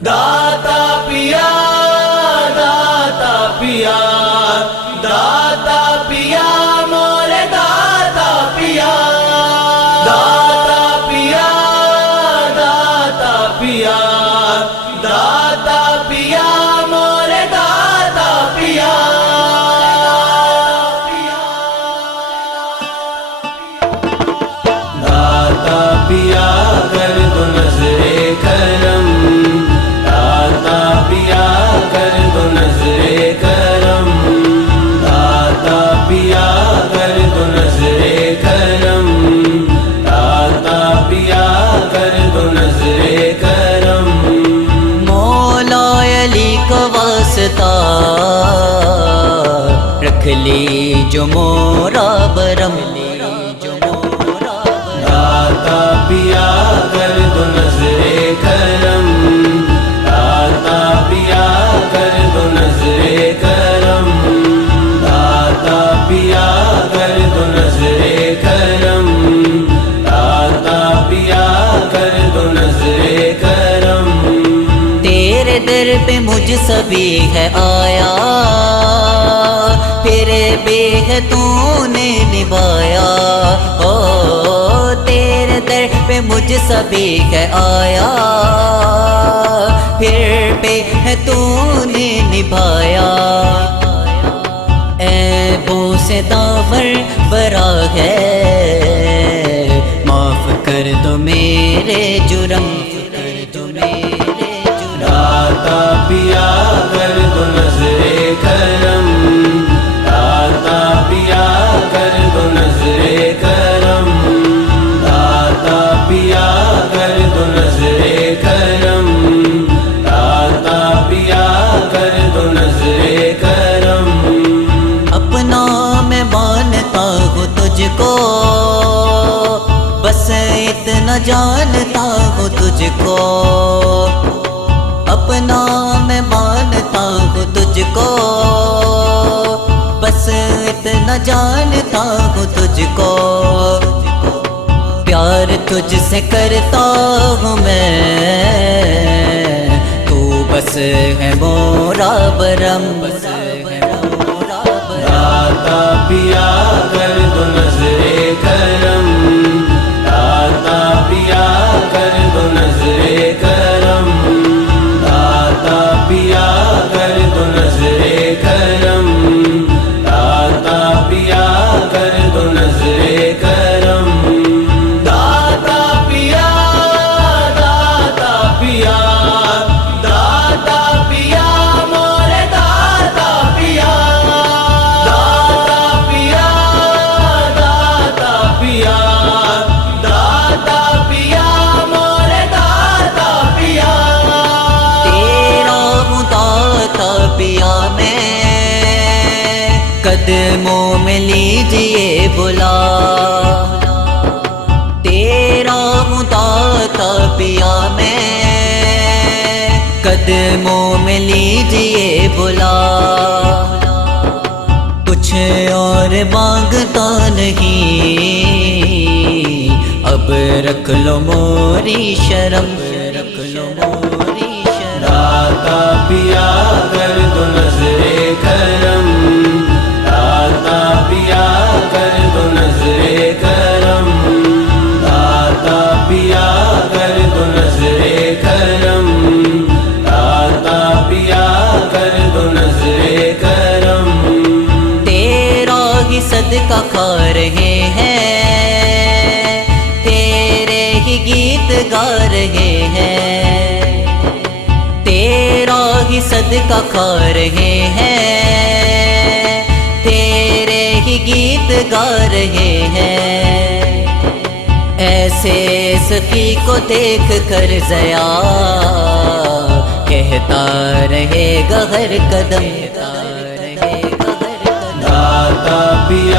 داتا پیا داتا پیا داتا پیا مورے داتا پیا داتا پیا داتا پیا داتا پیا مورے داتا پیا داتا پیا کر دو نظر کرم داتا پیا کر دو نظر کرم داتا پیا کر دو نظر کرم داتا پیا کر دو نظر کرم مولا علی کا واسطہ رکھ لی جو مورا برم داتا پیا کر دو نظر کرم داتا پیا کر دو نظر کرم داتا پیا کر دو نظر کرم داتا پیا کر دو نظر کرم تیرے در پہ مجھ سبھی ہے آیا پھر بے ہے تو نے نبھایا او تیرے در پہ مجھ سبھی ہے آیا پھر بے ہے تو نے نبھایا عیبوں سے داور برا ہے معاف کر دو میرے جرم داتا پیا کر دو نظر کرم داتا پیا کر دو نظر کرم داتا پیا کر دو نظر کرم داتا پیا کر دو نظر کرم اپنا میں مانتا ہوں تجھ کو بس اتنا جانتا ہوں تجھ کو اپنا میں مانتا ہوں تجھ کو بس اتنا جانتا ہوں تجھ کو پیار تجھ سے کرتا ہوں میں تو بس ہے مورا برم داتا پیا کر دو نظر کرم داتا پیا کر دو نظر کرم داتا پیا کر دو نظر کرم داتا پیا کر دو نظر کرم داتا پیا داتا پیا داتا پیا مورے داتا پیا داتا پیا داتا پیا داتا پیا مورے داتا پیا تیرا ہوں داتا پیا میں قدموں میں لیجئے بلا تیرا ہوں داتا پیا میں قدموں میں لیجئے بلا کچھ اور مانگتا نہیں اب رکھ لو موری شرم رکھ لو موری شرم داتا پیا کر دو نظر کرم داتا پیا کر دو نظر کرم داتا پیا کر دو نظر کرم داتا پیا کر دو نظر کرم تیرا ہی صدقہ کھا رہے ہیں تیرے ہی گیت گا رہے ہیں تیرا ہی صدقہ کھا رہے ہیں تیرے ہی گیت گا رہے ہیں ایسے سخی کو دیکھ کر ضیا کہتا رہے گا ہر قدم داتا پیا